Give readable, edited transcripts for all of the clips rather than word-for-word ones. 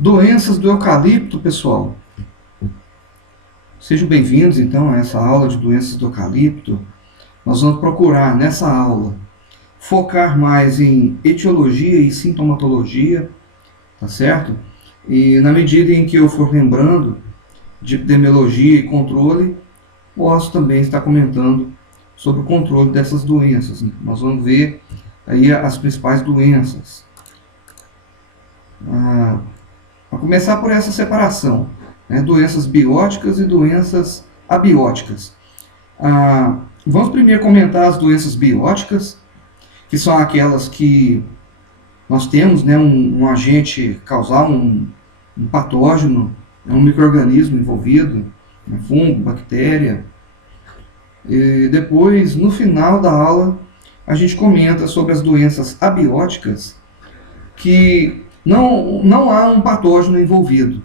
Doenças do eucalipto, pessoal. Sejam bem-vindos, então, a essa aula de doenças do eucalipto. Nós vamos procurar, nessa aula, focar mais em etiologia e sintomatologia, tá certo? E na medida em que eu for lembrando de epidemiologia e controle, posso também estar comentando sobre o controle dessas doenças, né? Nós vamos ver aí as principais doenças. A começar por essa separação, né? Doenças bióticas e doenças abióticas. Vamos primeiro comentar as doenças bióticas, que são aquelas que nós temos, né, um agente causal, um patógeno, um micro-organismo envolvido, um fungo, bactéria. E depois, no final da aula, a gente comenta sobre as doenças abióticas, que não há um patógeno envolvido.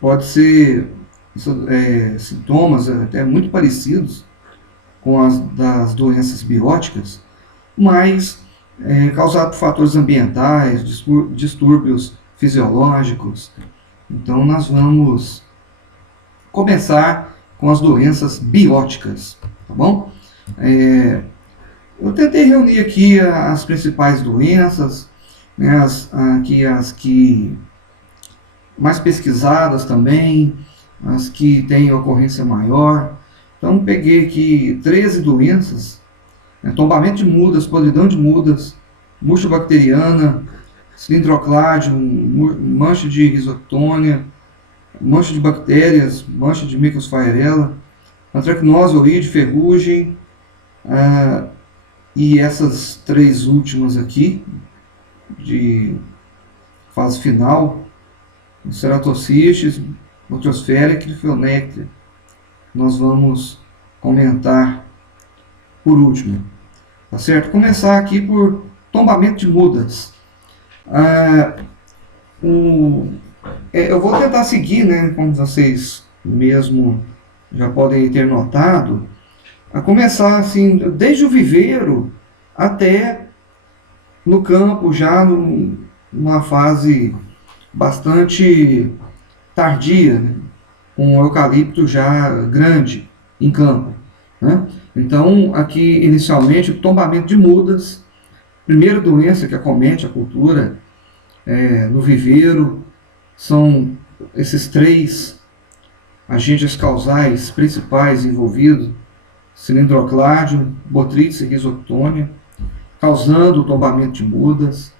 Pode ser sintomas até muito parecidos com as das doenças bióticas, mas causado por fatores ambientais, distúrbios fisiológicos. Então nós vamos começar com as doenças bióticas, tá bom? Eu tentei reunir aqui as principais doenças, né, as que mais pesquisadas também, as que têm ocorrência maior. Então peguei aqui 13 doenças, né, tombamento de mudas, podridão de mudas, murcha bacteriana, cilindrocládio, mancha de risotônia, mancha de bactérias, mancha de Mycos-Fierella, antracnose oide, ferrugem, e essas três últimas aqui, de fase final, Ceratocystis, Botryosfera e Crifionecter, nós vamos comentar por último. Tá certo? Começar aqui por tombamento de mudas. Eu vou tentar seguir, né, como vocês mesmo já podem ter notado, a começar assim, desde o viveiro até no campo, já numa fase bastante tardia, né, com o eucalipto já grande em campo, né? Então, aqui inicialmente, o tombamento de mudas, primeira doença que acomete a cultura no viveiro, são esses três agentes causais principais envolvidos, cilindrocládio, botrytis e risotônia, causando o tombamento de mudas,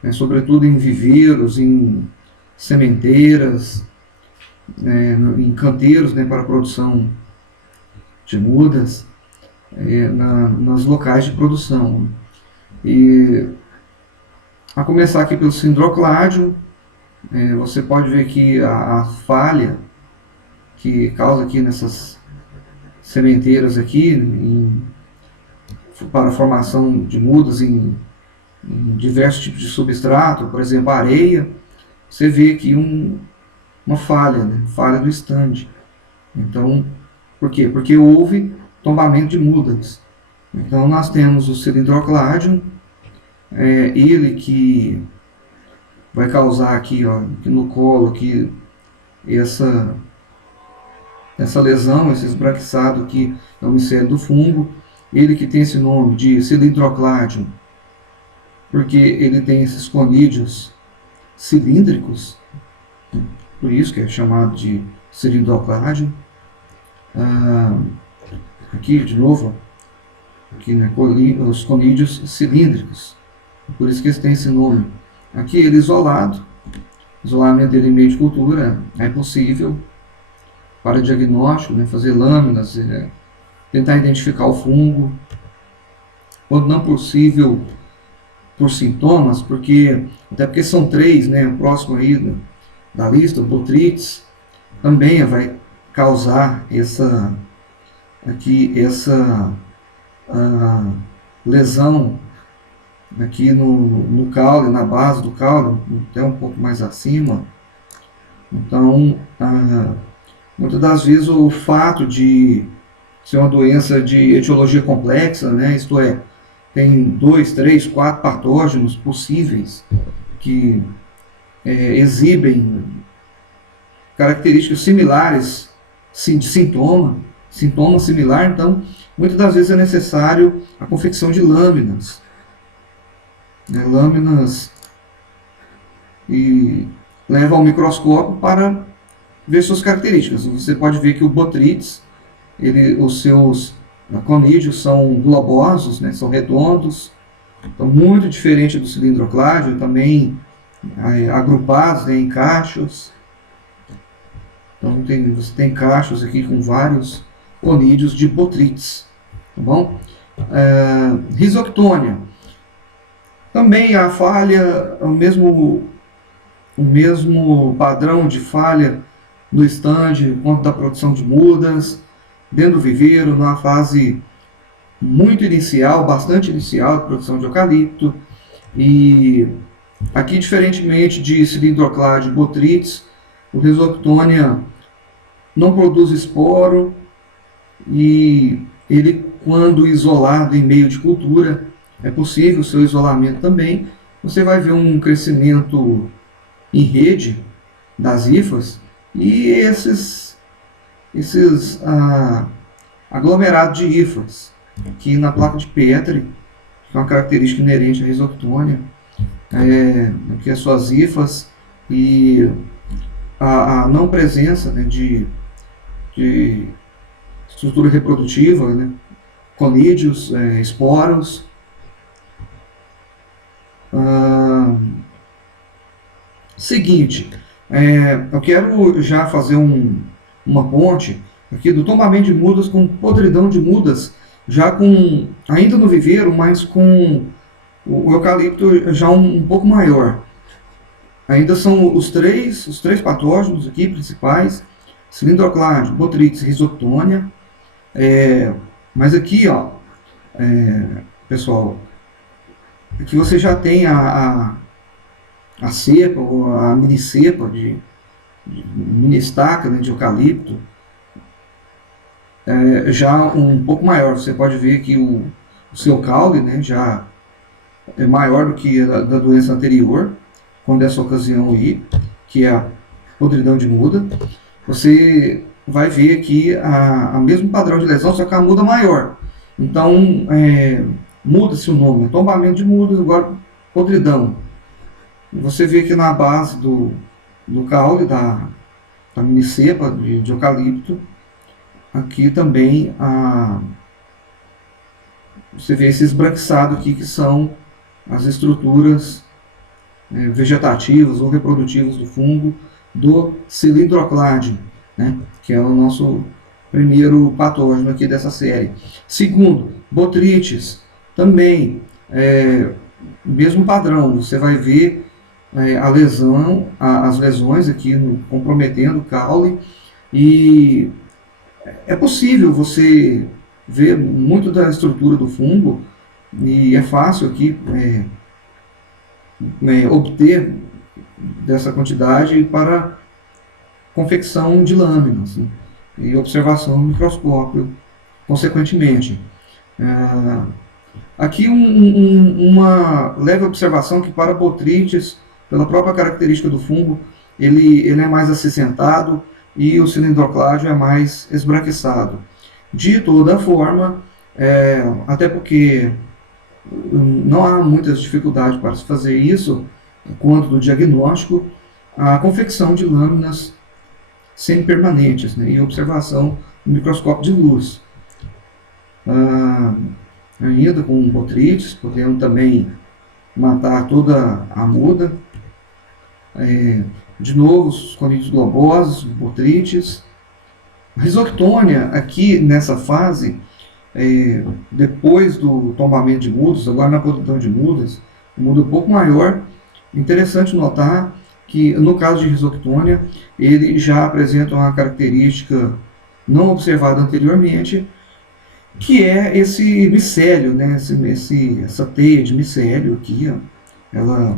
né, sobretudo em viveiros, em sementeiras, em canteiros, né, para a produção de mudas, nos locais de produção. E a começar aqui pelo cilindrocládio, você pode ver que a falha que causa aqui nessas sementeiras aqui, para a formação de mudas em diversos tipos de substrato, por exemplo, areia, você vê aqui uma falha, né? Falha do estande. Então, por quê? Porque houve tombamento de mudas. Então, nós temos o cilindrocládio, ele que vai causar aqui, ó, aqui no colo, aqui, essa lesão, esse esbranquiçado aqui é o micélio do fungo. Ele que tem esse nome de cilindrocládio, porque ele tem esses conídeos cilíndricos, por isso que é chamado de cilindrocládio. Aqui de novo, aqui, né, os conídeos cilíndricos, por isso que eles têm esse nome. Aqui ele isolado, isolamento dele em meio de cultura é possível para diagnóstico, né, fazer lâminas, tentar identificar o fungo, quando não possível por sintomas, até porque são três, né, o próximo aí da lista, o botrytis, também vai causar essa lesão aqui no caule, na base do caule, até um pouco mais acima. Então, muitas das vezes o fato de ser uma doença de etiologia complexa, né, isto é, tem 2, 3, 4 patógenos possíveis que exibem características similares de sintoma similar, então muitas das vezes é necessário a confecção de lâminas, né, lâminas, e leva ao microscópio para ver suas características. Você pode ver que o Botrytis, os seus conídeos são globosos, né, são redondos, então muito diferente do cilindrocládio, também agrupados, né, em cachos. Então você tem cachos aqui com vários conídeos de Botrytis, tá bom? Rhizoctônia. Também a falha, o mesmo padrão de falha do estande quanto da produção de mudas, dentro do viveiro, numa fase muito inicial, bastante inicial, de produção de eucalipto. E aqui, diferentemente de cilindrocládio e Botrytis, o Rhizoctônia não produz esporo e ele, quando isolado em meio de cultura, é possível o seu isolamento também. Você vai ver um crescimento em rede das hifas e esses aglomerados de hifas, que na placa de Petri, que é uma característica inerente à Rhizoctônia, que as suas hifas e a não presença, né, de estrutura reprodutiva, né, conídeos, esporos. Seguinte, eu quero já fazer uma ponte aqui do tombamento de mudas com podridão de mudas, já ainda no viveiro, mas com o eucalipto já um pouco maior. Ainda são os três patógenos aqui principais: cilindrocládio, Botrytis, Rhizoctônia. Mas aqui, ó, pessoal, aqui você já tem a cepa, ou a mini cepa de mini estaca, né, de eucalipto, já um pouco maior. Você pode ver que o seu caule, né, já é maior do que a da doença anterior, quando essa ocasião aí, que é a podridão de muda. Você vai ver aqui a mesmo padrão de lesão, só que a muda maior. Então, muda-se o nome, tombamento de mudas, agora podridão. Você vê aqui na base do caule da mini cepa de eucalipto, aqui também você vê esse esbranquiçado aqui, que são as estruturas vegetativas ou reprodutivas do fungo do cilindrocládio, né, que é o nosso primeiro patógeno aqui dessa série. Segundo, Botrytis, também mesmo padrão. Você vai ver as lesões aqui comprometendo o caule, e é possível você ver muito da estrutura do fungo, e é fácil aqui obter dessa quantidade para confecção de lâminas, né, e observação no microscópio, consequentemente. Aqui uma leve observação que para Botrytis, pela própria característica do fungo, ele é mais acinzentado e o cilindrocládio é mais esbranquiçado. De toda forma, até porque não há muitas dificuldades para se fazer isso, quanto do diagnóstico, a confecção de lâminas semi-permanentes, né, e observação no microscópio de luz. Ainda com Botrytis, podemos também matar toda a muda. De novo, os conídeos globosos, Botrytis. Rhizoctônia, aqui nessa fase, depois do tombamento de mudas, agora na podridão de mudas, muda um pouco maior. Interessante notar que no caso de Rhizoctônia, ele já apresenta uma característica não observada anteriormente, que é esse micélio, né? Essa teia de micélio aqui, ó, ela,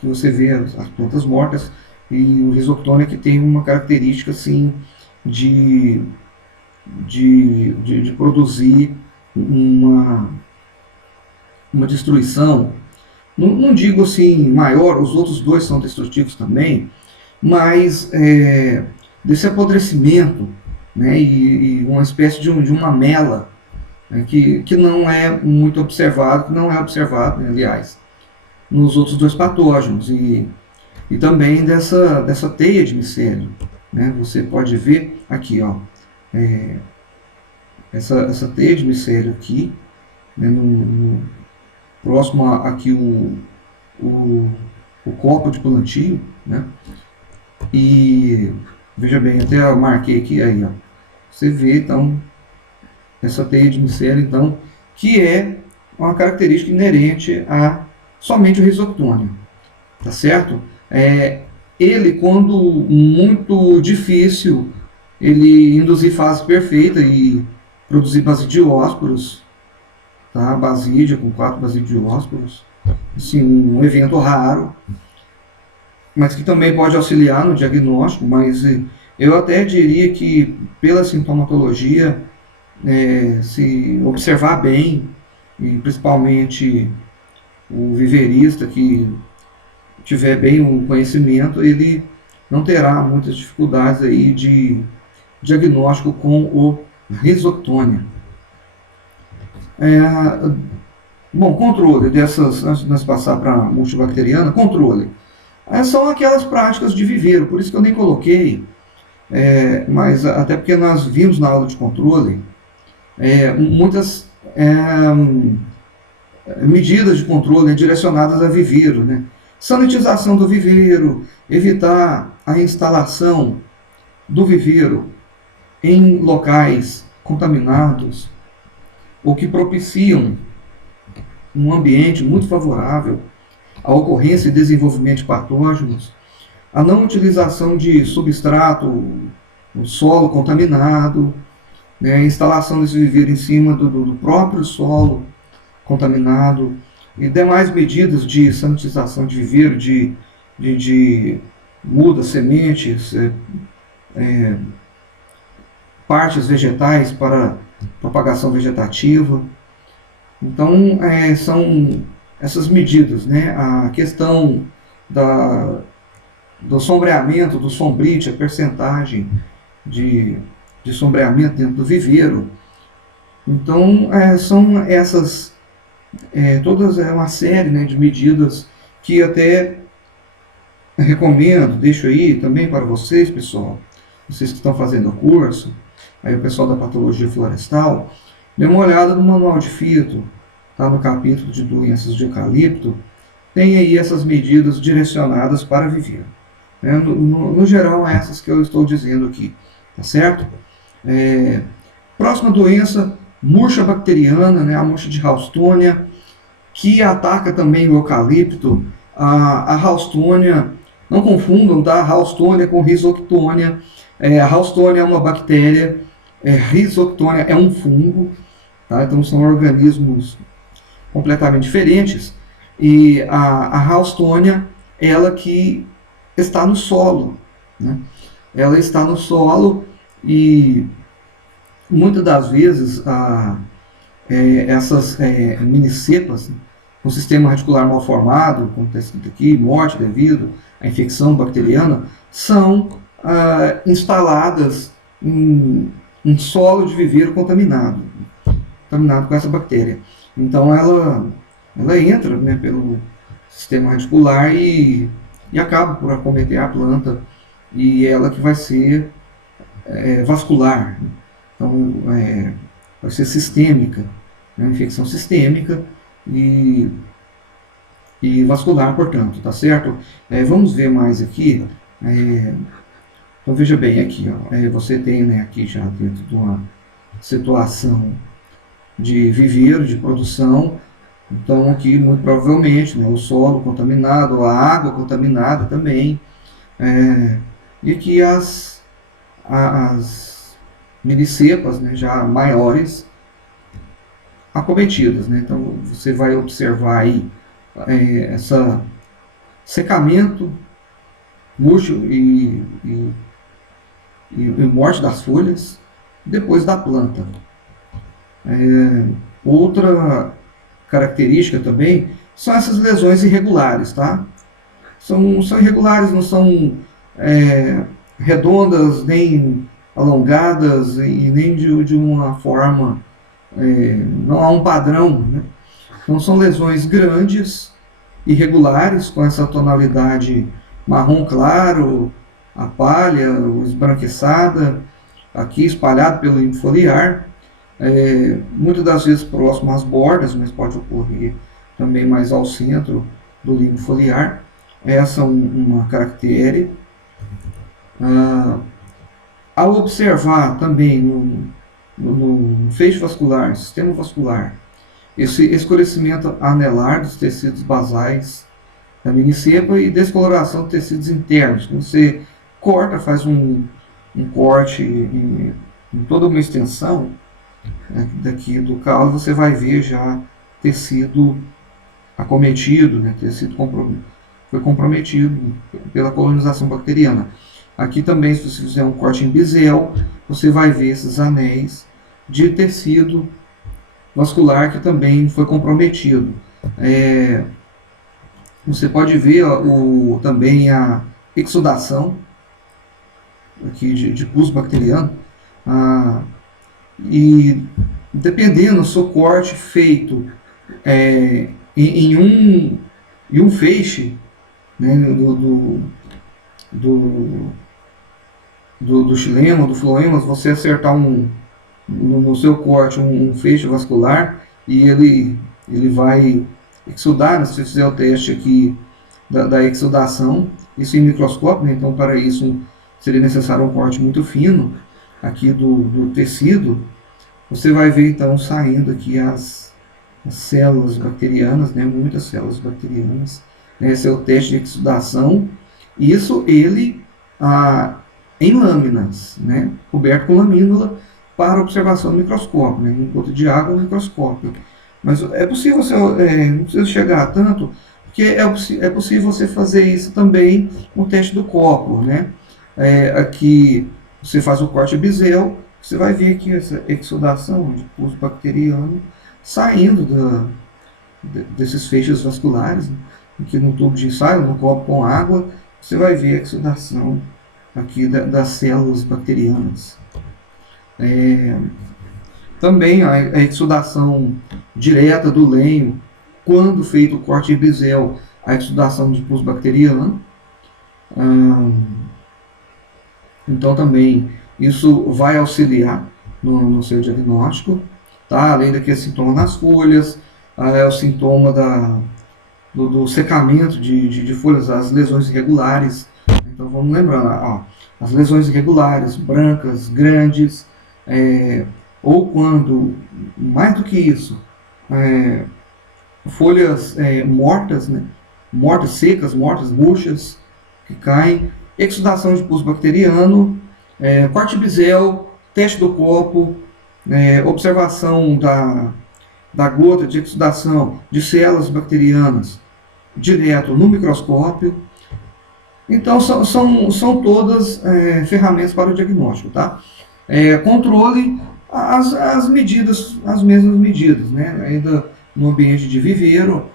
que você vê as plantas mortas, e o Rhizoctônia que tem uma característica assim de produzir uma destruição não digo assim maior, os outros dois são destrutivos também, mas desse apodrecimento, né, e uma espécie de uma mela, né, que não é muito observado, que não é observado, né, aliás, nos outros dois patógenos, e também dessa teia de micélio. Né, você pode ver aqui, ó, essa teia de micélio aqui, né, próximo aqui o, o copo de plantio, né, e veja bem, até eu marquei aqui, aí, ó, você vê então essa teia de micélio, então, que é uma característica inerente a somente o Rhizoctonium, tá certo? Ele, quando muito difícil, ele induzir fase perfeita e produzir basidiósporos, tá? Basídia com 4 basidiósporos, assim, um evento raro, mas que também pode auxiliar no diagnóstico, mas eu até diria que pela sintomatologia, se observar bem, e principalmente o viverista que tiver bem o conhecimento, ele não terá muitas dificuldades aí de diagnóstico com o Rhizoctonium. Bom, controle dessas, antes de nós passar para a multibacteriana, controle. São aquelas práticas de viveiro, por isso que eu nem coloquei, mas até porque nós vimos na aula de controle muitas medidas de controle direcionadas a viveiro, né? Sanitização do viveiro, evitar a instalação do viveiro em locais contaminados ou que propiciam um ambiente muito favorável à ocorrência e desenvolvimento de patógenos, a não utilização de substrato, no solo contaminado, né, a instalação desse viveiro em cima do próprio solo contaminado e demais medidas de sanitização de viveiro, de mudas, sementes, partes vegetais para propagação vegetativa. Então, são essas medidas, né? A questão do sombreamento, do sombrite, a percentagem de sombreamento dentro do viveiro. Então, são essas, todas uma série, né, de medidas que até recomendo, deixo aí também para vocês, pessoal, vocês que estão fazendo o curso, aí o pessoal da patologia florestal, dê uma olhada no manual de fito, tá, no capítulo de doenças de eucalipto, tem aí essas medidas direcionadas para viveiro. Né? No geral, essas que eu estou dizendo aqui, tá certo? Próxima doença, murcha bacteriana, né, a murcha de Houstonia, que ataca também o eucalipto. A Houstonia, não confundam, tá? Houstonia com Rhizoctonia. A Houstonia é uma bactéria, Rhizoctonia é um fungo, tá? Então são organismos completamente diferentes. E a Houstonia, ela que está no solo, né? Ela está no solo e muitas das vezes essas minicepas, com sistema radicular mal formado, como está escrito aqui, morte devido à infecção bacteriana, são instaladas em solo de viveiro contaminado com essa bactéria. Então ela entra, né, pelo sistema radicular e acaba por acometer a planta, e ela que vai ser vascular. Então, vai ser sistêmica, né? Infecção sistêmica e vascular, portanto, tá certo? Vamos ver mais aqui. Então, veja bem aqui, ó, você tem, né, aqui já dentro de uma situação de viveiro, de produção. Então, aqui, muito provavelmente, né, o solo contaminado, a água contaminada também. E aqui as minicepas, né, já maiores, acometidas, né? Então você vai observar aí essa secamento, murcho e morte das folhas depois da planta. Outra característica também são essas lesões irregulares, tá? São irregulares, não são redondas, nem alongadas, e nem de uma forma, não há um padrão, né? Então são lesões grandes, irregulares, com essa tonalidade marrom claro, a palha, esbranquiçada, aqui espalhado pelo limbo foliar, muitas das vezes próximo às bordas, mas pode ocorrer também mais ao centro do limbo foliar. Essa é uma caractere. Ao observar também no feixe vascular, sistema vascular, esse escurecimento anelar dos tecidos basais da minicepa e descoloração de tecidos internos. Quando você corta, faz um corte em toda uma extensão, né, daqui do caule, você vai ver já tecido acometido, né, tecido foi comprometido pela colonização bacteriana. Aqui também, se você fizer um corte em bisel, você vai ver esses anéis de tecido vascular que também foi comprometido. Você pode ver também a exudação aqui de pus bacteriano. E dependendo do seu corte feito em um feixe, né, do xilema, do floema, você acertar no seu corte um feixe vascular e ele vai exudar, né, se você fizer o teste aqui da exudação, isso em microscópio, né, então para isso seria necessário um corte muito fino aqui do tecido. Você vai ver então saindo aqui as células bacterianas, né, muitas células bacterianas. Esse é o teste de exudação. Isso ele em lâminas, né, coberto com lamínula para observação no microscópio, né, em gota de água no microscópio. Mas é possível você, não precisa chegar a tanto, porque é possível você fazer isso também no teste do copo, né? Aqui você faz o corte bisel, você vai ver aqui essa exudação de pus bacteriano saindo desses feixes vasculares, né? Aqui no tubo de ensaio, no copo com água, você vai ver a exudação aqui das células bacterianas. Também a exudação direta do lenho, quando feito o corte em bisel, a exudação de pus bacteriano. Então também isso vai auxiliar no seu diagnóstico, tá? Além daquele sintoma nas folhas, é o sintoma do secamento de folhas, as lesões irregulares. Então vamos lembrar, as lesões irregulares, brancas, grandes, ou quando, mais do que isso, folhas mortas, né? Mortas, secas, mortas, murchas, que caem, exudação de pus bacteriano, corte bisel, teste do copo, observação da gota de exudação de células bacterianas direto no microscópio. Então são todas ferramentas para o diagnóstico, tá? Controle, as medidas, as mesmas medidas, né? Ainda no ambiente de viveiro,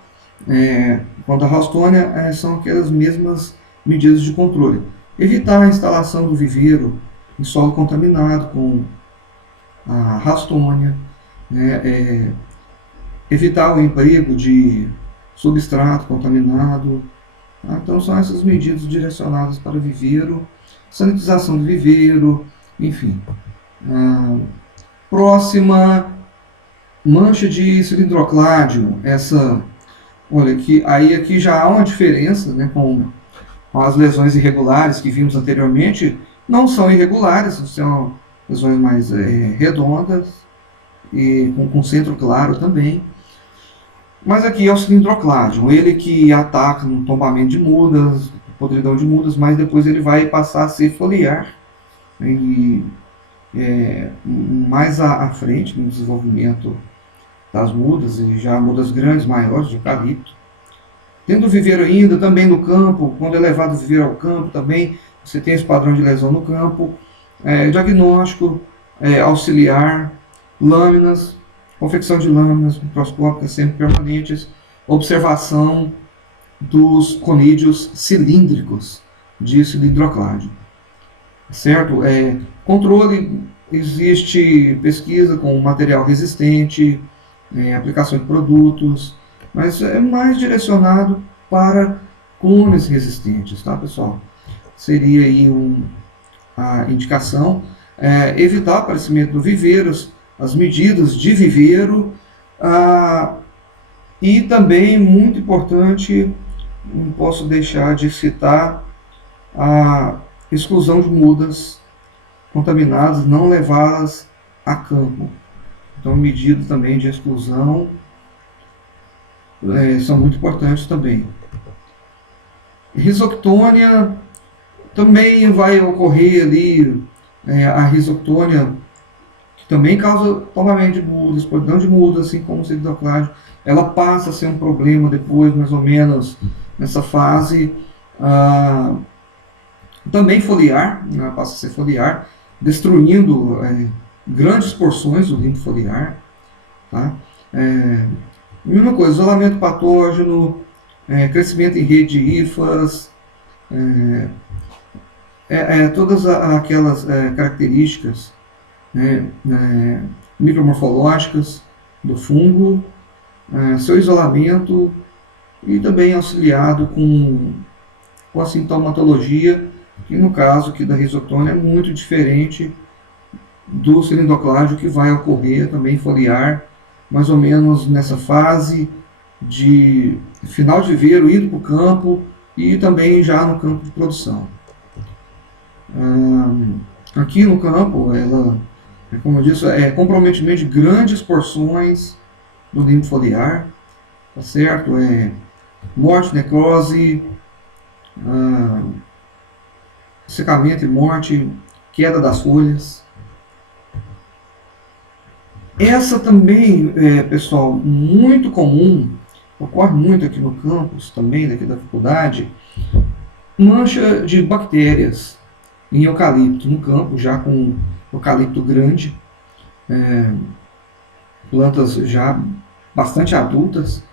quanto à Ralstonia, são aquelas mesmas medidas de controle. Evitar a instalação do viveiro em solo contaminado com a Ralstonia, né? Evitar o emprego de substrato contaminado. Tá? Então são essas medidas direcionadas para o viveiro, sanitização do viveiro, enfim. Próxima, mancha de cilindrocládio. Olha, aqui já há uma diferença, né, com as lesões irregulares que vimos anteriormente. Não são irregulares, são lesões mais redondas e com centro claro também. Mas aqui é o cilindrocládio, ele que ataca no tombamento de mudas, podridão de mudas, mas depois ele vai passar a ser foliar. E mais à frente no desenvolvimento das mudas, e já mudas grandes, maiores, de eucalipto. Dentro do viveiro ainda, também no campo, quando é levado o viveiro ao campo também, você tem esse padrão de lesão no campo. Diagnóstico auxiliar, lâminas, confecção de lâminas microscópicas sempre permanentes, observação dos conídeos cilíndricos de cilindrocládio. Certo? Controle, existe pesquisa com material resistente, aplicação de produtos, mas é mais direcionado para clones resistentes, tá, pessoal? Seria aí a indicação. Evitar o aparecimento do viveiros, as medidas de viveiro, e também, muito importante, não posso deixar de citar a exclusão de mudas contaminadas, não levadas a campo. Então, medidas também de exclusão são muito importantes também. Risoctônia, também vai ocorrer ali a risoctônia, que também causa tombamento de mudas, podridão de mudas, assim como o cilindrocládio. Ela passa a ser um problema depois, mais ou menos, nessa fase. Também foliar, ela passa a ser foliar, destruindo grandes porções do limbo foliar. Tá? Mesma coisa, isolamento patógeno, crescimento em rede de hifas, todas aquelas características micromorfológicas do fungo, seu isolamento, e também auxiliado com a sintomatologia, que no caso aqui da risoctônia é muito diferente do cilindrocládio, que vai ocorrer também foliar, mais ou menos nessa fase de final de viveiro, indo para o campo e também já no campo de produção. Aqui no campo, ela, como eu disse, comprometimento de grandes porções do limbo foliar, tá certo? Morte, necrose, secamento e morte, queda das folhas. Essa também, pessoal, muito comum, ocorre muito aqui no campus também, daqui da faculdade, mancha de bactérias em eucalipto, no campo, já com eucalipto grande, plantas já bastante adultas.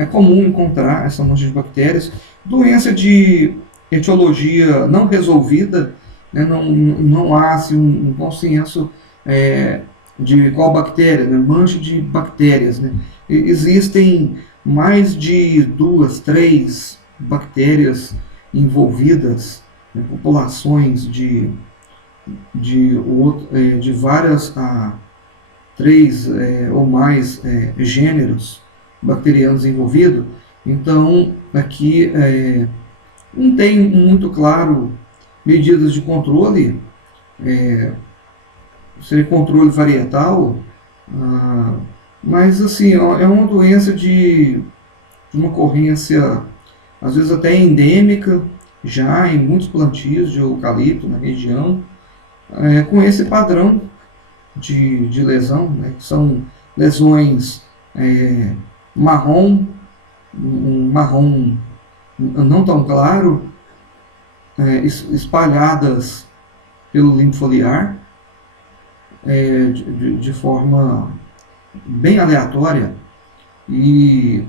É comum encontrar essa mancha de bactérias. Doença de etiologia não resolvida, né? Não há assim, um consenso de qual bactéria, né? Mancha de bactérias. Né? Existem mais de 2, 3 bactérias envolvidas, né? Populações de várias 3 ou mais gêneros bacterianos envolvidos. Então, aqui não tem muito claro medidas de controle, seria controle varietal, mas assim, é uma doença de uma ocorrência, às vezes até endêmica, já em muitos plantios de eucalipto na região, com esse padrão de lesão, né, que são lesões marrom, um marrom não tão claro, espalhadas pelo limbo foliar, de forma bem aleatória, e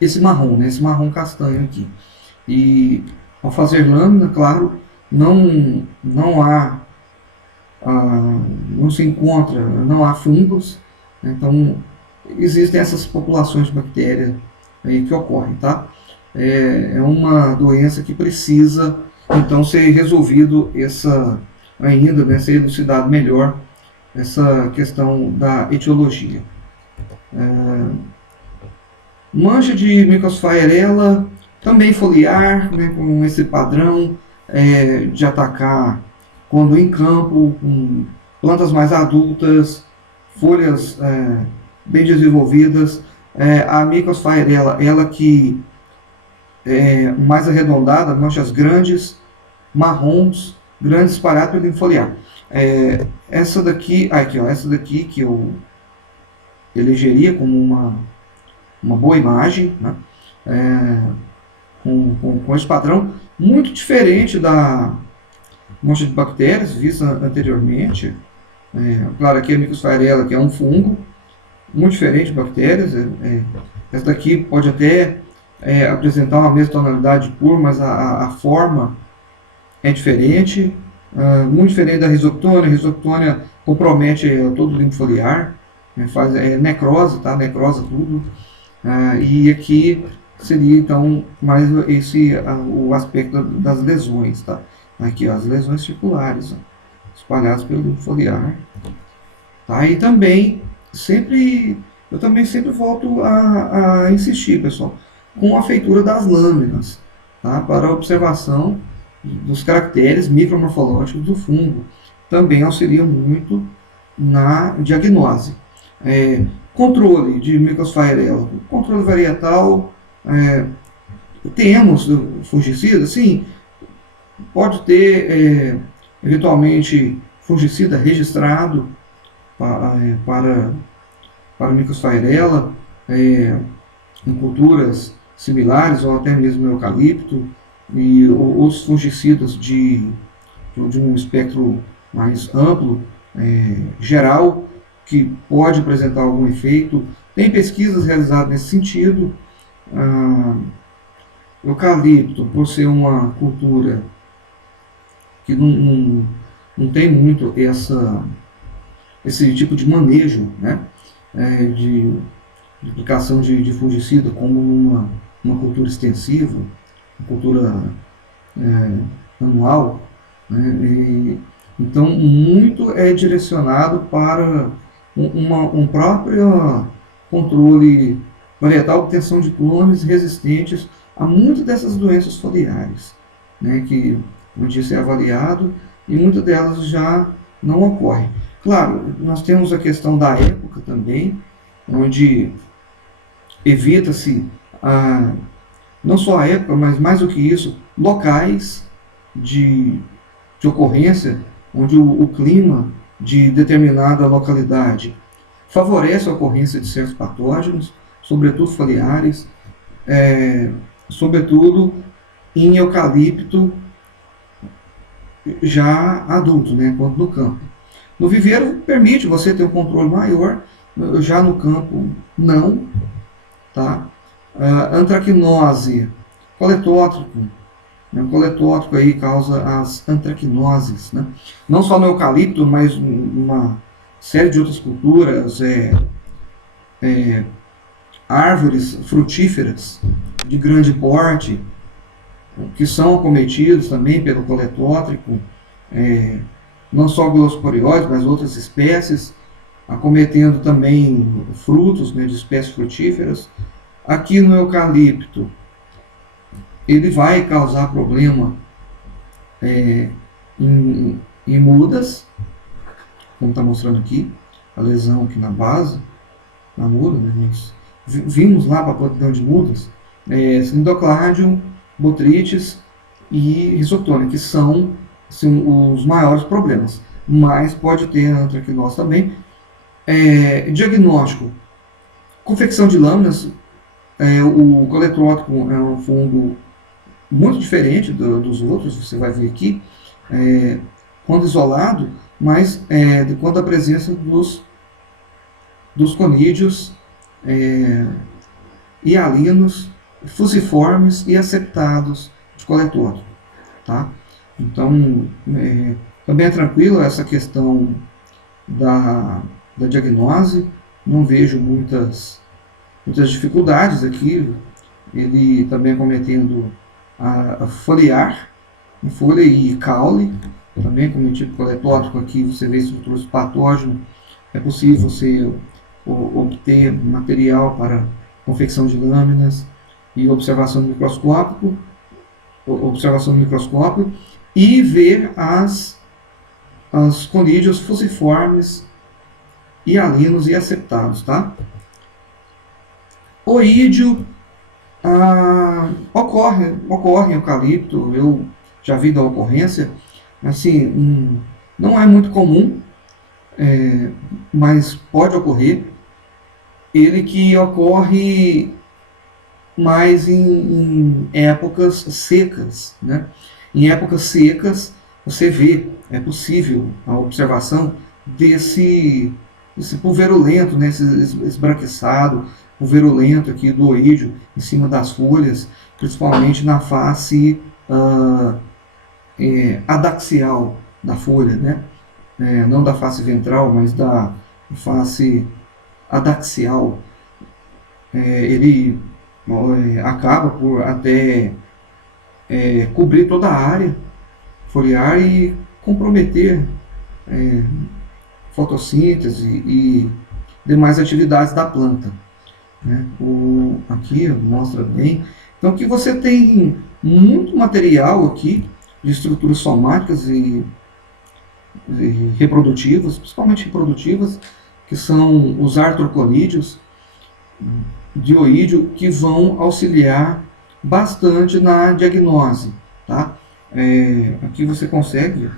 esse marrom, né, esse marrom castanho aqui. E ao fazer lâmina, claro, não se encontra, não há fungos, né, então existem essas populações de bactérias aí que ocorrem, tá? É uma doença que precisa então ser resolvido ainda, né, ser elucidado melhor essa questão da etiologia. Mancha de Mycosphyrella, também foliar, né, com esse padrão de atacar quando em campo, com plantas mais adultas, folhas bem desenvolvidas. A Mycosphyrella, ela que é mais arredondada, manchas grandes, marrons, grandes espalhadas pelo limbo foliar. Essa daqui, essa daqui que eu elegeria como uma boa imagem, né? Com esse padrão muito diferente da mancha de bactérias vista anteriormente. Claro, aqui a Mycosphyrella, que é um fungo, muito diferente de bactérias, Essa daqui pode até apresentar uma mesma tonalidade de cor, mas a forma é diferente, muito diferente da risoctônia. A risoctônia compromete todo o limbo foliar, né, faz necrose, tá? Necrosa tudo. E aqui seria então mais o aspecto das lesões, tá? Aqui ó, as lesões circulares, ó, espalhadas pelo limbo foliar. Tá? E também eu também sempre volto a insistir, pessoal, com a feitura das lâminas, tá? Para a observação dos caracteres micromorfológicos do fungo. Também auxilia muito na diagnose. Controle de Mycosphyrella, controle varietal, temos fungicida, sim, pode ter eventualmente fungicida registrado para Mycosphyrella, em culturas similares ou até mesmo eucalipto, e outros fungicidas de um espectro mais amplo, geral, que pode apresentar algum efeito. Tem pesquisas realizadas nesse sentido. Eucalipto, por ser uma cultura que não tem muito esse tipo de manejo, né, de aplicação de fungicida como uma cultura extensiva, uma cultura anual, né, então muito é direcionado para um próprio controle varietal, obtenção de clones resistentes a muitas dessas doenças foliares, né, que, como eu disse, é avaliado e muitas delas já não ocorrem. Claro, nós temos a questão da época também, onde evita-se não só a época, mas mais do que isso, locais de ocorrência, onde o clima de determinada localidade favorece a ocorrência de certos patógenos, sobretudo foliares, sobretudo em eucalipto já adulto, né, quanto no campo. No viveiro permite você ter um controle maior, já no campo não, tá? Antracnose, coletótrico, né? O coletótrico aí causa as antracnoses, né? Não só no eucalipto, mas uma série de outras culturas, árvores frutíferas de grande porte, que são acometidos também pelo coletótrico, não só glossoporiose, mas outras espécies, acometendo também frutos, né, de espécies frutíferas. Aqui no eucalipto, ele vai causar problema em mudas, como está mostrando aqui, a lesão aqui na base, na muda, né, nós vimos lá para a plantão de mudas, Cynidocladium, Botrytis e Rhizoctone, que são os maiores problemas, mas pode ter antracnose também. Diagnóstico: confecção de lâminas. O coletótrico é um fungo muito diferente dos outros, você vai ver aqui, quando isolado, mas quando a presença dos conídeos hialinos, fusiformes e aceptados de coletótrico, tá? Então, também é tranquilo essa questão da diagnose, não vejo muitas dificuldades aqui. Ele também cometendo a foliar, em folha e caule, também cometido coletótrico. Aqui você vê estruturas patógenas, é possível você obter material para confecção de lâminas e observação no microscópio, e ver as conídeos fusiformes, hialinos e aceptados, tá? Oídio ocorre em eucalipto, eu já vi da ocorrência, assim, não é muito comum, mas pode ocorrer. Ele que ocorre mais em épocas secas, né? Em épocas secas, você vê, é possível a observação desse pulverulento, né? Esse esbranquiçado, pulverulento aqui do oídio em cima das folhas, principalmente na face adaxial da folha, né? Não da face ventral, mas da face adaxial. Ele acaba por até cobrir toda a área foliar e comprometer fotossíntese e demais atividades da planta, né? Aqui mostra bem. Então aqui você tem muito material aqui de estruturas somáticas e reprodutivas, principalmente reprodutivas, que são os artroconídeos de oídio, que vão auxiliar bastante na diagnose, tá? Aqui você consegue,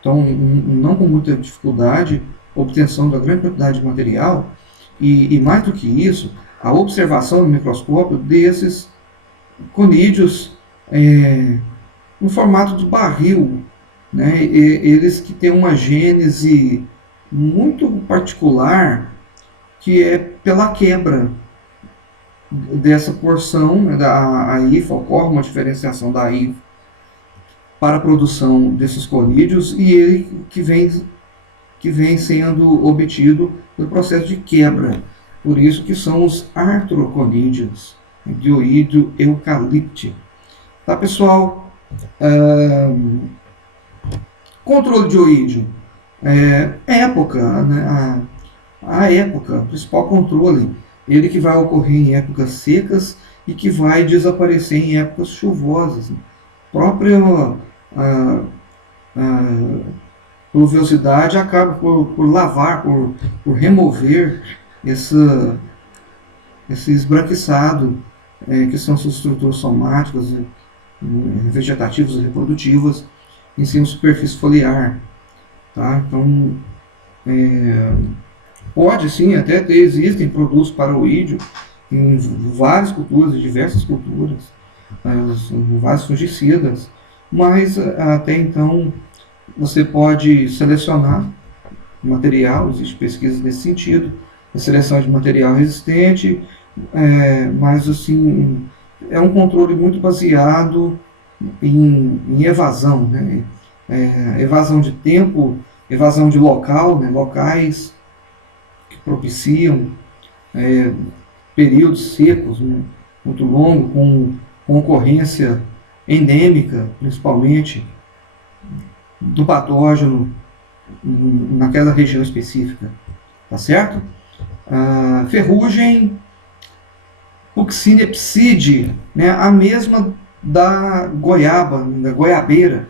então, não com muita dificuldade, obtenção da grande quantidade de material e mais do que isso, a observação no microscópio desses conídeos no formato de barril, né? Eles que têm uma gênese muito particular, que é pela quebra dessa porção, né, da hifo, ocorre uma diferenciação da hifo para a produção desses conídeos, e ele que vem sendo obtido no processo de quebra. Por isso que são os artroconídeos de oídio eucalipte. Tá, pessoal? Controle de oídio. Época, né? A época, o principal controle, ele que vai ocorrer em épocas secas e que vai desaparecer em épocas chuvosas. Própria pluviosidade acaba por lavar, por remover esse esbranquiçado, que são suas estruturas somáticas, vegetativas e reprodutivas, em cima da superfície foliar. Tá? Então, pode sim, até existem produtos para oídio em várias culturas, em diversas culturas, vários fungicidas, mas até então você pode selecionar material, existe pesquisa nesse sentido, a seleção de material resistente, mas assim, é um controle muito baseado em evasão, né? Evasão de tempo, evasão de local, né? Locais que propiciam períodos secos, né? Muito longos, com ocorrência endêmica, principalmente, do patógeno naquela região específica, tá certo? Ferrugem Puccinia psidi, né, a mesma da goiaba, da goiabeira,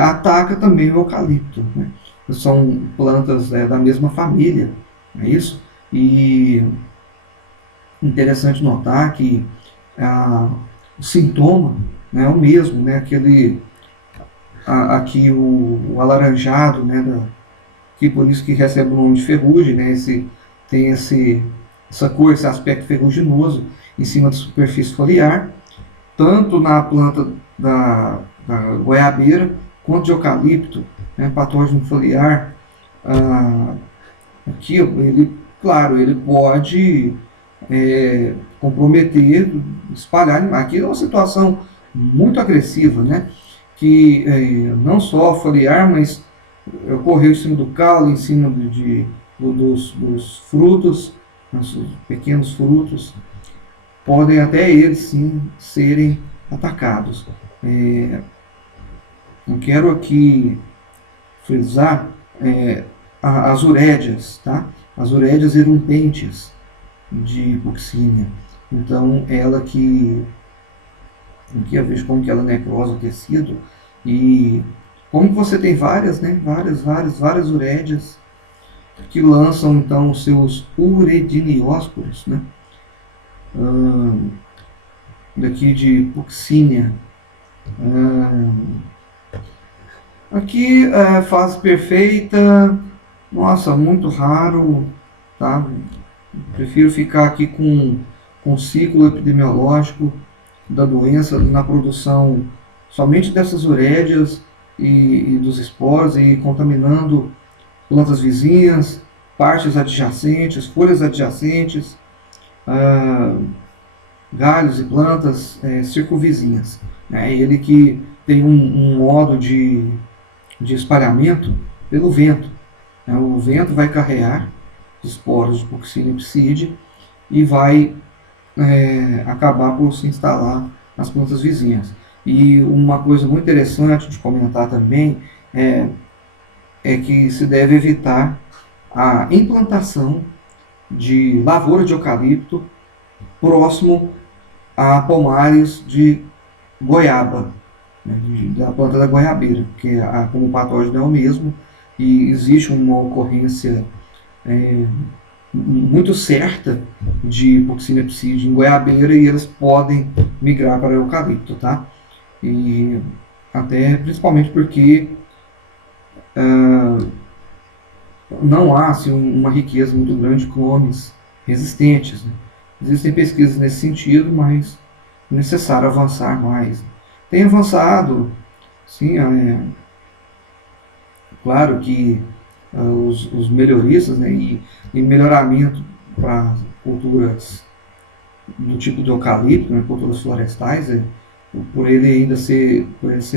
ataca também o eucalipto, né? São plantas da mesma família, não é isso? E interessante notar que o sintoma, né, é o mesmo, né, aqui o alaranjado, né, que por isso que recebe o nome de ferrugem, né, tem essa cor, esse aspecto ferruginoso em cima da superfície foliar, tanto na planta da goiabeira quanto de eucalipto, né, patógeno foliar. Aqui, claro, ele pode comprometer, espalhar. Aqui é uma situação muito agressiva, né, que não só foliar, mas ocorreu em cima do caule, em cima dos frutos, os pequenos frutos, podem até eles sim serem atacados. Eu quero aqui frisar as urédias, tá? As urédias erumpentes de Puccinia. Então, ela aqui eu vejo como que ela necrosa o tecido, e como você tem várias, né? Várias urédias que lançam então os seus urediniósporos, né? Daqui de Puccinia. Aqui fase perfeita, nossa, muito raro, tá? Prefiro ficar aqui com o ciclo epidemiológico da doença na produção somente dessas urédias e dos esporos, e contaminando plantas vizinhas, partes adjacentes, folhas adjacentes, ah, galhos e plantas circunvizinhas. É ele que tem um modo de espalhamento pelo vento. Né? O vento vai carregar os esporos de Coccina ipside e vai acabar por se instalar nas plantas vizinhas. E uma coisa muito interessante de comentar também é que se deve evitar a implantação de lavoura de eucalipto próximo a pomares de goiaba, né, da planta da goiabeira, porque como o patógeno é o mesmo e existe uma ocorrência é, muito certa de Coccina ipside em goiabeira e eles podem migrar para o eucalipto, tá? E até principalmente porque não há assim, uma riqueza muito grande de clones resistentes. Né? Existem pesquisas nesse sentido, mas é necessário avançar mais. Tem avançado, sim, claro que os melhoristas, né, e melhoramento para culturas do tipo de eucalipto, né, culturas florestais, por ele ser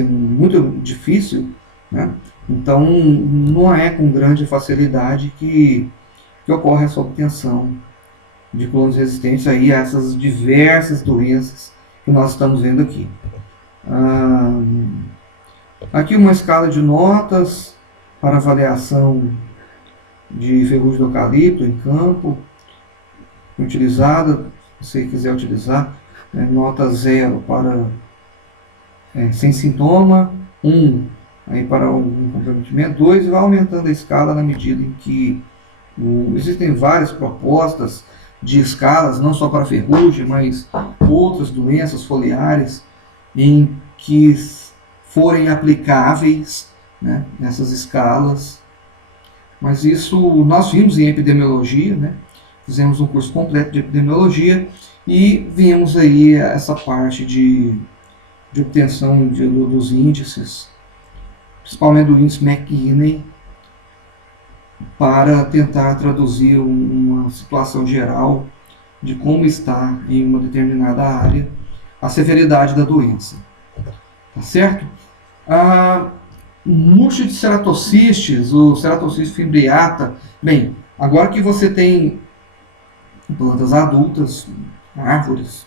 muito difícil, né, então não é com grande facilidade que ocorre essa obtenção de clones resistentes aí a essas diversas doenças que nós estamos vendo aqui. Ah, aqui uma escala de notas para avaliação de ferrugem do eucalipto em campo, utilizada, se você quiser utilizar, nota 0 para sem sintoma, 1 aí para um comprometimento, 2 e vai aumentando a escala na medida em que existem várias propostas de escalas, não só para ferrugem, mas outras doenças foliares em que forem aplicáveis, né, nessas escalas. Mas isso nós vimos em epidemiologia, né? Fizemos um curso completo de epidemiologia e vimos aí essa parte de obtenção dos índices, principalmente do índice McKinney, para tentar traduzir uma situação geral de como está em uma determinada área a severidade da doença. Tá certo? Murcho de ceratocistes, o ceratocystis fimbriata. Bem, agora que você tem plantas adultas, árvores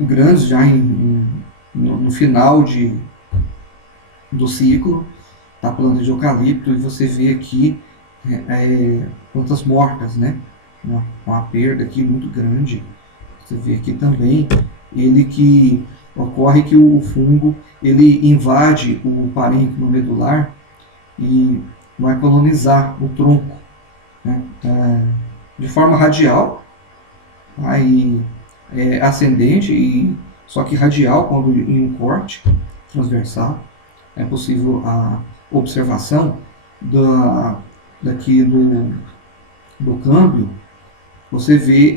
grandes já no final do ciclo da planta de eucalipto, e você vê aqui plantas mortas, né? Uma perda aqui muito grande. Você vê aqui também ocorre que o fungo ele invade o parênquima medular e vai colonizar o tronco, né? De forma radial, aí ascendente, só que radial quando em um corte transversal. É possível a observação daqui do câmbio, você vê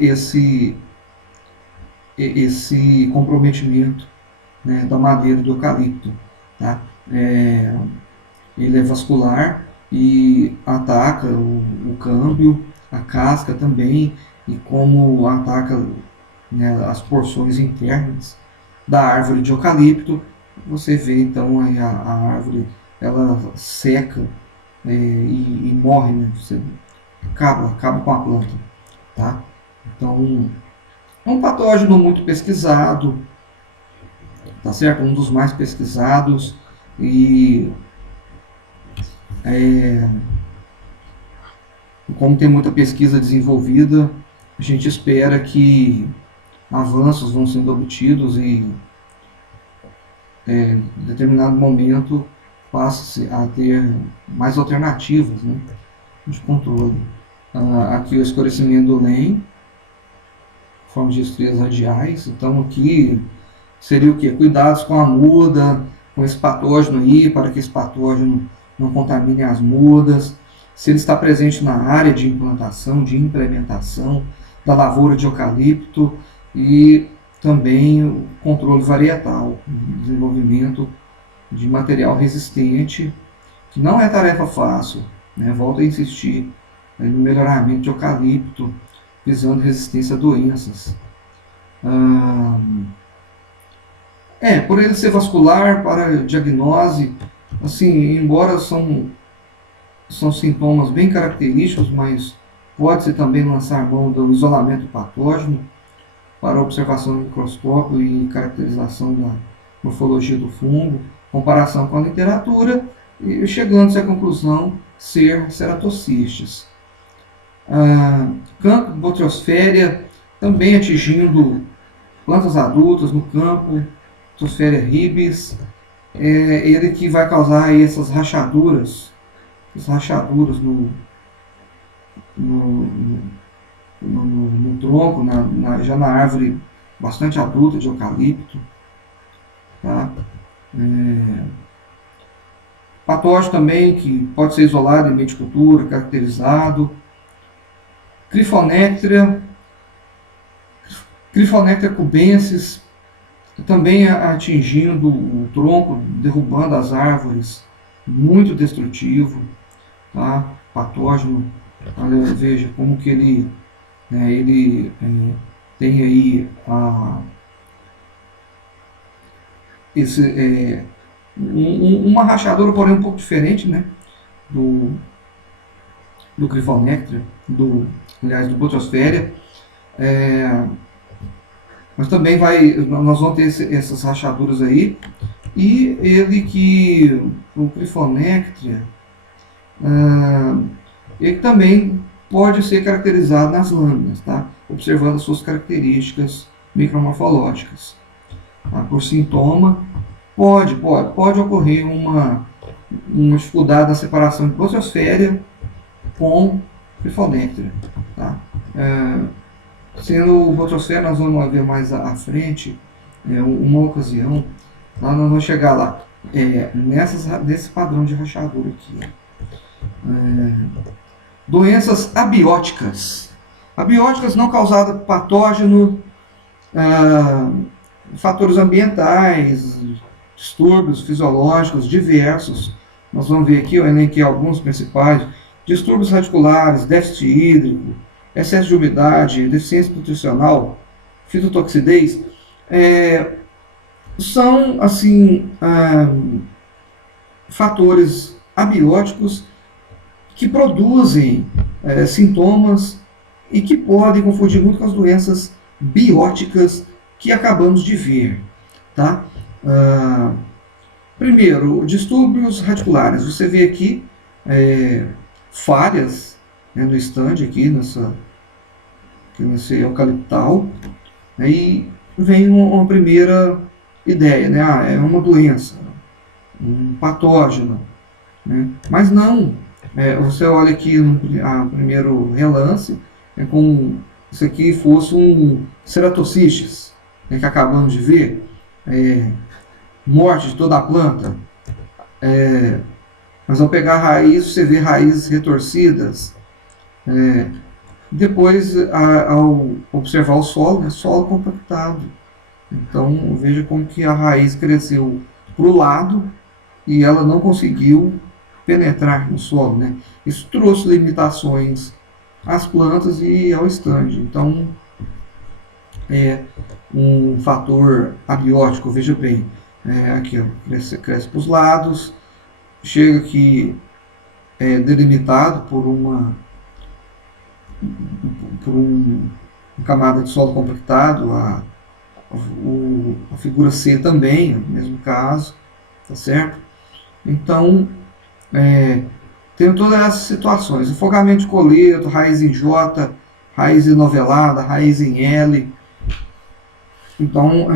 esse comprometimento, né, da madeira do eucalipto. Tá? Ele é vascular e ataca o câmbio, a casca também, e como ataca, né, as porções internas da árvore de eucalipto, você vê então a árvore ela seca e morre, né? Você acaba com a planta. Tá? Então, é um patógeno muito pesquisado, tá certo? Um dos mais pesquisados e como tem muita pesquisa desenvolvida, a gente espera que avanços vão sendo obtidos e em determinado momento passe a ter mais alternativas, né, de controle. Aqui o escurecimento do LEM, forma de estrias radiais. Então aqui seria o que? Cuidados com a muda, com esse patógeno aí, para que esse patógeno não contamine as mudas. Se ele está presente na área de implantação, de implementação da lavoura de eucalipto, e também o controle varietal, desenvolvimento de material resistente, que não é tarefa fácil, né? Volto a insistir no melhoramento de eucalipto visando resistência a doenças. Por ele ser vascular, para diagnose, assim, embora são sintomas bem característicos, mas pode-se também lançar mão do isolamento patógeno para observação no microscópio e caracterização da morfologia do fungo, comparação com a literatura, e chegando-se à conclusão ser ceratocistes. Cancro, botriosféria, também atingindo plantas adultas no campo, botriosféria ribes, ele que vai causar aí essas rachaduras no tronco, já na árvore bastante adulta de eucalipto. Tá? Patógeno também, que pode ser isolado em meio de cultura, caracterizado. Grifonectria cubensis, também atingindo o tronco, derrubando as árvores, muito destrutivo, tá? Patógeno, olha, veja como que ele tem aí uma rachadura, porém um pouco diferente, né, do Grifonectria, do botriosféria, mas também nós vamos ter essas rachaduras aí, e o Grifonectria, ele também pode ser caracterizado nas lâminas, tá? Observando as suas características micromorfológicas. Tá? Por sintoma, pode ocorrer uma dificuldade na separação de botriosféria com Grifonectria. Tá? Sendo o botriosféria, nós vamos ver mais à frente, uma ocasião, nós vamos chegar lá, nesse padrão de rachadura aqui. Doenças abióticas. Abióticas não causadas por patógeno, fatores ambientais, distúrbios fisiológicos diversos. Nós vamos ver aqui, eu elenquei alguns principais: distúrbios radiculares, déficit hídrico, excesso de umidade, deficiência nutricional, fitotoxidez. São, assim, fatores abióticos que produzem sintomas e que podem confundir muito com as doenças bióticas que acabamos de ver. Tá? Primeiro, distúrbios radiculares. Você vê aqui falhas, né, no estande, aqui nesse eucaliptal, né, e vem uma primeira ideia, né? É uma doença, um patógeno, né? Mas não. Você olha aqui no primeiro relance, como se aqui fosse um ceratocistes, né, que acabamos de ver, morte de toda a planta. Mas ao pegar a raiz, você vê raízes retorcidas. Depois, ao observar o solo, né, solo compactado. Então, veja como que a raiz cresceu para o lado e ela não conseguiu penetrar no solo, né? Isso trouxe limitações às plantas e ao estande. Então, é um fator abiótico, veja bem. Aqui, ó, cresce para os lados, chega aqui delimitado por uma camada de solo compactado, a figura C também, no mesmo caso, tá certo? Então, tem todas essas situações: afogamento de coleto, raiz em J, raiz enovelada, raiz em L. Então,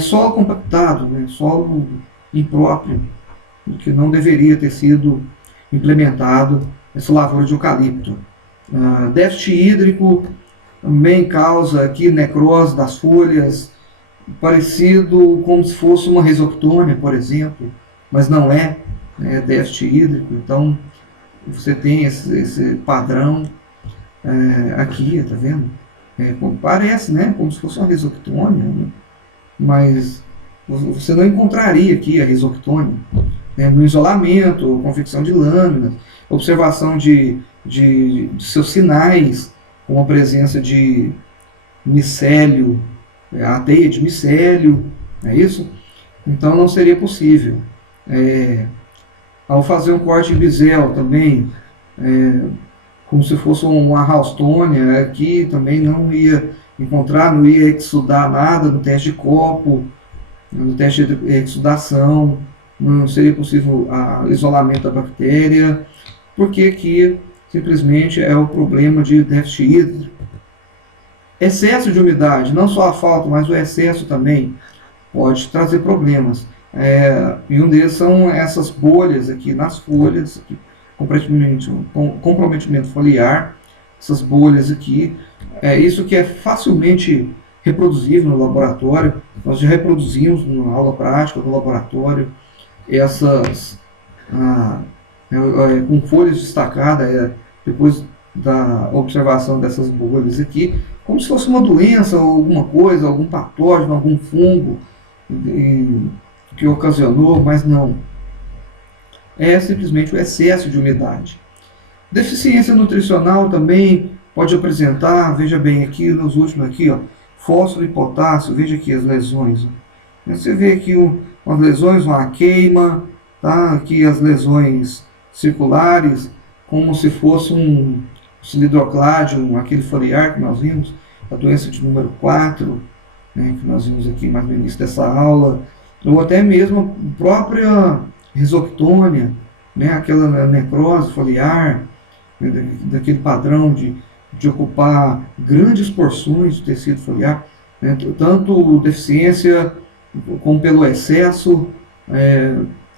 solo compactado, né? Solo impróprio, que não deveria ter sido implementado essa lavoura de eucalipto. Déficit hídrico também causa aqui necrose das folhas, parecido como se fosse uma risoctônia, por exemplo, mas não é déficit hídrico. Então, você tem esse padrão aqui, tá vendo? Parece, né, como se fosse uma risoctônia, né? Mas você não encontraria aqui a risoctônia, né, no isolamento, confecção de lâminas, observação de de seus sinais, com a presença de micélio, a teia de micélio, é isso? Então não seria possível. Ao fazer um corte em bisel também, como se fosse uma Houstônia, aqui também não ia encontrar, não ia exudar nada no teste de copo, no teste de exudação, não seria possível o isolamento da bactéria, porque aqui simplesmente é o problema de déficit hídrico. Excesso de umidade, não só a falta, mas o excesso também pode trazer problemas. E um deles são essas bolhas aqui nas folhas, aqui, comprometimento foliar, essas bolhas aqui. Isso que é facilmente reproduzível no laboratório. Nós já reproduzimos na aula prática, no laboratório, essas com folhas destacadas, depois da observação dessas bolhas aqui, como se fosse uma doença, ou alguma coisa, algum patógeno, algum fungo que ocasionou, mas não. É simplesmente o excesso de umidade. Deficiência nutricional também pode apresentar, veja bem aqui nos últimos aqui, ó, fósforo e potássio, veja aqui as lesões. Você vê aqui umas lesões, uma queima, tá? Aqui as lesões circulares, como se fosse um cilindrocládio, aquele foliar que nós vimos, a doença de número 4, né, que nós vimos aqui mais no início dessa aula, ou até mesmo a própria risoctônia, né, aquela necrose foliar, né, daquele padrão de ocupar grandes porções do tecido foliar, né, tanto deficiência como pelo excesso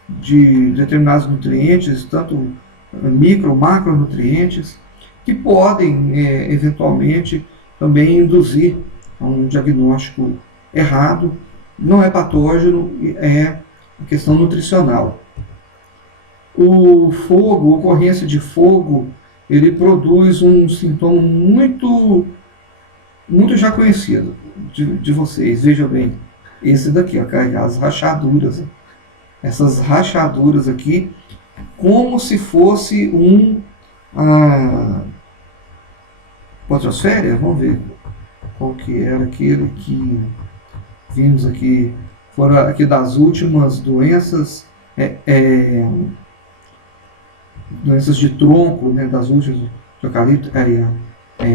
de determinados nutrientes, tanto micro, macronutrientes, que podem eventualmente também induzir a um diagnóstico errado. Não é patógeno, é questão nutricional. O fogo, a ocorrência de fogo, ele produz um sintoma muito já conhecido de vocês. Vejam bem, esse daqui, ó, as rachaduras. Essas rachaduras aqui, como se fosse potrosféria. Vamos ver qual que era aquele que vimos aqui, foram aqui das últimas doenças, doenças de tronco, né, das últimas de eucalipto,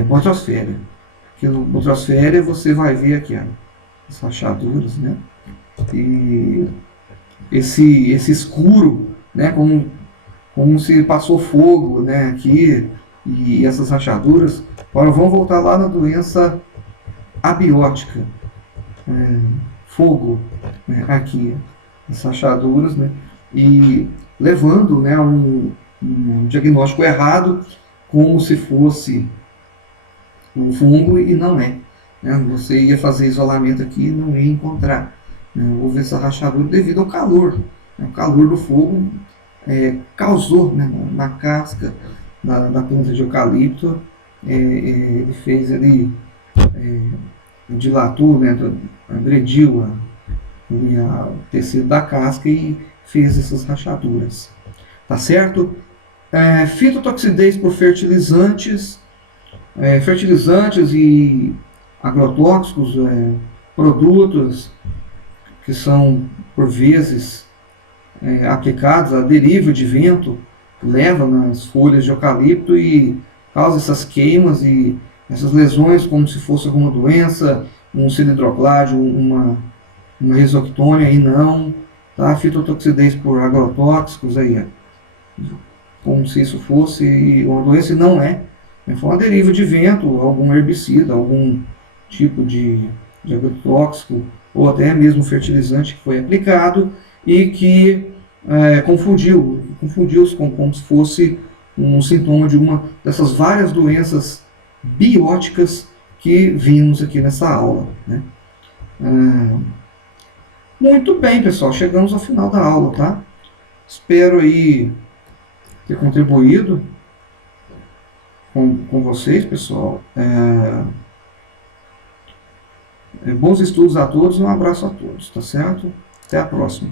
potrosféria. Aqui no potrosféria você vai ver aqui, ó, as rachaduras, né, e esse escuro, né, como se passou fogo, né, aqui, e essas rachaduras. Agora vamos voltar lá na doença abiótica, fogo, né, aqui, as rachaduras, né, e levando, né, um diagnóstico errado, como se fosse um fungo, e não é, né. Você ia fazer isolamento aqui e não ia encontrar, né. Houve essa rachadura devido ao calor, né. O calor do fogo causou, né, na casca da planta de eucalipto, ele fez, ele dilatou, né, agrediu o tecido da casca e fez essas rachaduras. Tá certo? Fitotoxidez por fertilizantes, fertilizantes e agrotóxicos, produtos que são, por vezes, aplicados a deriva de vento, leva nas folhas de eucalipto e causa essas queimas e essas lesões, como se fosse alguma doença, um cilindrocládio, uma risoctônia, e não, tá? Fitotoxidez por agrotóxicos, aí, como se isso fosse uma doença, e não é. Foi uma deriva de vento, algum herbicida, algum tipo de agrotóxico, ou até mesmo fertilizante que foi aplicado e que confundiu-se como se fosse um sintoma de uma dessas várias doenças bióticas que vimos aqui nessa aula, né? Muito bem, pessoal, chegamos ao final da aula, tá? Espero aí ter contribuído com vocês, pessoal. Bons estudos a todos e um abraço a todos, tá certo? Até a próxima.